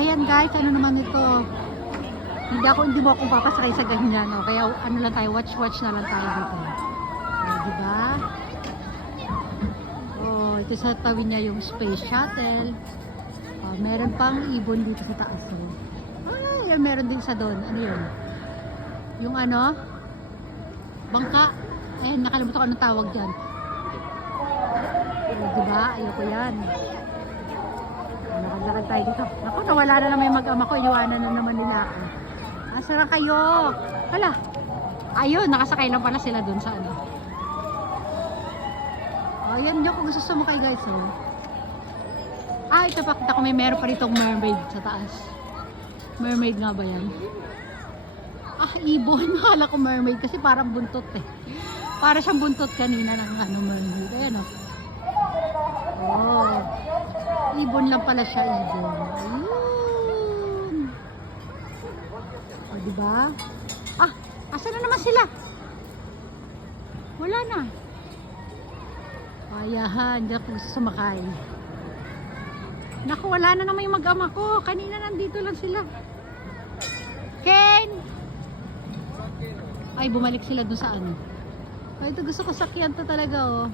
Ayan guys, ano naman ito? Hindi mo akong papasakay sa ganyan. No? Kaya ano lang tayo, watch na lang tayo dito. Diba? Oh, ito sa tawi niya yung space shuttle. Meron pang ibon dito sa taas. Yan meron din sa doon. Ano yun? Yung ano? Bangka. Eh, nakalimutan ko anong tawag dyan. Diba? Ayoko yan. Nakagakad tayo dito. Ako, nawala na naman yung mag-ama ko. Iwanan na naman nila ako. Asara kayo. Hala. Ayun, nakasakay lang pala sila dun sa ano. Ayan yung kung gusto sumakay guys. Ito pakita ko meron pa ritong mermaid sa taas. Mermaid nga ba yan? Ibon. Nakala ko mermaid kasi parang buntot eh. Para siyang buntot kanina ng ano, mermaid. Ayan o. Ibon lang pala siya, ibon. Ayun. Diba? Asan na naman sila? Wala na. Ayan, hindi ako gusto sumakay. Naku, wala na naman yung mag-ama ko. Kanina nandito lang sila. Ken! Ay, bumalik sila doon sa ano. Ito gusto ko sakyan to talaga, oh.